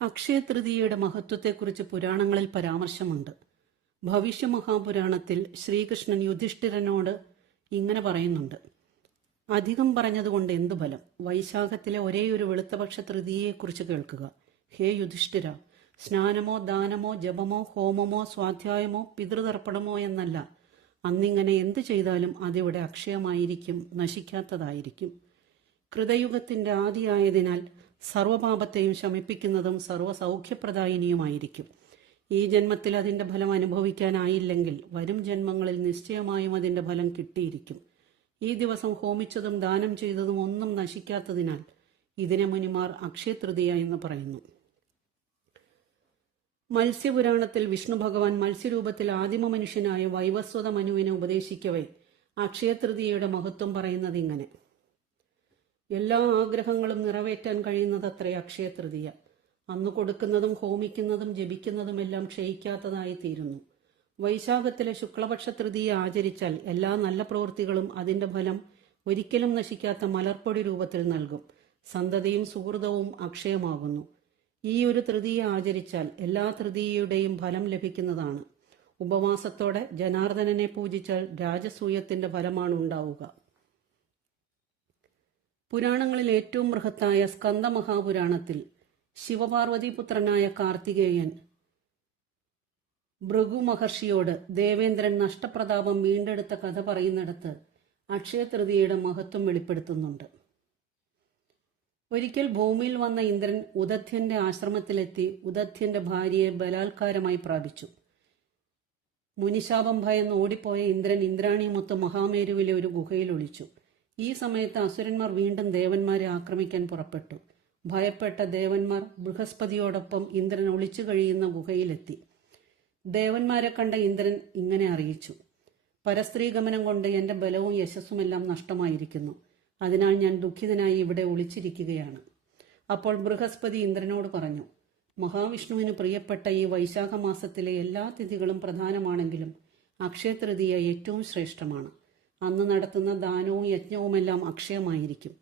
അക്ഷയതൃതീയയുടെ മഹത്വത്തെക്കുറിച്ച് പുരാണങ്ങളിൽ പരാമർശമുണ്ട്. ഭവിഷ്യമഹാപുരാണത്തിൽ ശ്രീകൃഷ്ണൻ യുധിഷ്ഠിരനോട് ഇങ്ങനെ പറയുന്നുണ്ട്: അധികം പറഞ്ഞതുകൊണ്ട് എന്തു ഫലം? വൈശാഖത്തിലെ ഒരേയൊരു വെളുത്തപക്ഷ തൃതീയയെക്കുറിച്ച് കേൾക്കുക. ഹേ യുധിഷ്ഠിര, സ്നാനമോ ദാനമോ ജപമോ ഹോമമോ സ്വാധ്യായമോ പിതൃതർപ്പണമോ എന്നല്ല, അന്നിങ്ങനെ എന്തു ചെയ്താലും അതിവിടെ അക്ഷയമായിരിക്കും, നശിക്കാത്തതായിരിക്കും. കൃതയുഗത്തിന്റെ ആദിയായതിനാൽ സർവപാപത്തെയും ശമിപ്പിക്കുന്നതും സർവസൗഖ്യപ്രദായിനിയുമായിരിക്കും. ഈ ജന്മത്തിൽ അതിന്റെ ഫലം അനുഭവിക്കാനായില്ലെങ്കിൽ വരും ജന്മങ്ങളിൽ നിശ്ചയമായും അതിന്റെ ഫലം കിട്ടിയിരിക്കും. ഈ ദിവസം ഹോമിച്ചതും ദാനം ചെയ്തതും ഒന്നും നശിക്കാത്തതിനാൽ ഇതിനെ മുനിമാർ അക്ഷയതൃതീയ എന്ന് പറയുന്നു. മത്സ്യപുരാണത്തിൽ വിഷ്ണു ഭഗവാൻ മത്സ്യരൂപത്തിൽ ആദിമ മനുഷ്യനായ വൈവസ്വത മനുവിനെ ഉപദേശിക്കവേ അക്ഷയതൃതീയയുടെ മഹത്വം പറയുന്നത് ഇങ്ങനെ: എല്ലാ ആഗ്രഹങ്ങളും നിറവേറ്റാൻ കഴിയുന്നതത്രേ അക്ഷയതൃതീയ. അന്ന് കൊടുക്കുന്നതും ഹോമിക്കുന്നതും ജപിക്കുന്നതുമെല്ലാം ക്ഷയിക്കാത്തതായി തീരുന്നു. വൈശാഖത്തിലെ ശുക്ലപക്ഷ തൃതീയ ആചരിച്ചാൽ എല്ലാ നല്ല പ്രവൃത്തികളും അതിന്റെ ഫലം ഒരിക്കലും നശിക്കാത്ത മലർപ്പൊടി രൂപത്തിൽ നൽകും. സന്തതിയും സുഹൃതവും അക്ഷയമാകുന്നു. ഈ ഒരു തൃതീയ ആചരിച്ചാൽ എല്ലാ തൃതീയയുടെയും ഫലം ലഭിക്കുന്നതാണ്. ഉപവാസത്തോടെ ജനാർദ്ദനനെ പൂജിച്ചാൽ രാജസൂയത്തിന്റെ ഫലമാണ് ഉണ്ടാവുക. പുരാണങ്ങളിൽ ഏറ്റവും ബൃഹത്തായ സ്കന്ദമഹാപുരാണത്തിൽ ശിവപാർവതി പുത്രനായ കാർത്തികേയൻ ഭൃഗു മഹർഷിയോട് ദേവേന്ദ്രൻ നഷ്ടപ്രതാപം വീണ്ടെടുത്ത കഥ പറയുന്നിടത്ത് അക്ഷയതൃതീയയുടെ മഹത്വം വെളിപ്പെടുത്തുന്നുണ്ട്. ഒരിക്കൽ ഭൂമിയിൽ വന്ന ഇന്ദ്രൻ ഉദധ്യന്റെ ആശ്രമത്തിലെത്തി ഉദധ്യന്റെ ഭാര്യയെ ബലാത്കാരമായി പ്രാപിച്ചു. മുനിശാപം ഭയന്ന് ഓടിപ്പോയ ഇന്ദ്രൻ ഇന്ദ്രാണിയുമൊത്ത് മഹാമേരുവിലെ ഒരു ഗുഹയിൽ ഒളിച്ചു. ഈ സമയത്ത് അസുരന്മാർ വീണ്ടും ദേവന്മാരെ ആക്രമിക്കാൻ പുറപ്പെട്ടു. ഭയപ്പെട്ട ദേവന്മാർ ബൃഹസ്പതിയോടൊപ്പം ഇന്ദ്രൻ ഒളിച്ചു കഴിയുന്ന ഗുഹയിലെത്തി. ദേവന്മാരെ കണ്ട ഇന്ദ്രൻ ഇങ്ങനെ അറിയിച്ചു: പരസ്ത്രീഗമനം കൊണ്ട് എന്റെ ബലവും യശസ്സുമെല്ലാം നഷ്ടമായിരിക്കുന്നു. അതിനാൽ ഞാൻ ദുഃഖിതനായി ഇവിടെ ഒളിച്ചിരിക്കുകയാണ്. അപ്പോൾ ബൃഹസ്പതി ഇന്ദ്രനോട് പറഞ്ഞു: മഹാവിഷ്ണുവിന് പ്രിയപ്പെട്ട ഈ വൈശാഖ മാസത്തിലെ എല്ലാ തിഥികളും പ്രധാനമാണെങ്കിലും അക്ഷയതൃതീയ ഏറ്റവും ശ്രേഷ്ഠമാണ്. അന്ന് നടത്തുന്ന ദാനവും യജ്ഞവുമെല്ലാം അക്ഷയമായിരിക്കും.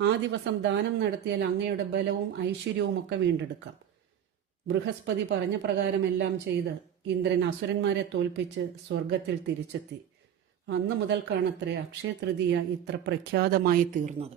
ആ ദിവസം ദാനം നടത്തിയാൽ അങ്ങയുടെ ബലവും ഐശ്വര്യവും ഒക്കെ വീണ്ടെടുക്കാം. ബൃഹസ്പതി പറഞ്ഞ പ്രകാരമെല്ലാം ചെയ്ത് ഇന്ദ്രൻ അസുരന്മാരെ തോൽപ്പിച്ച് സ്വർഗത്തിൽ തിരിച്ചെത്തി. അന്ന് മുതൽക്കാണത്രേ അക്ഷയതൃതീയ ഇത്ര പ്രഖ്യാതമായി തീർന്നത്.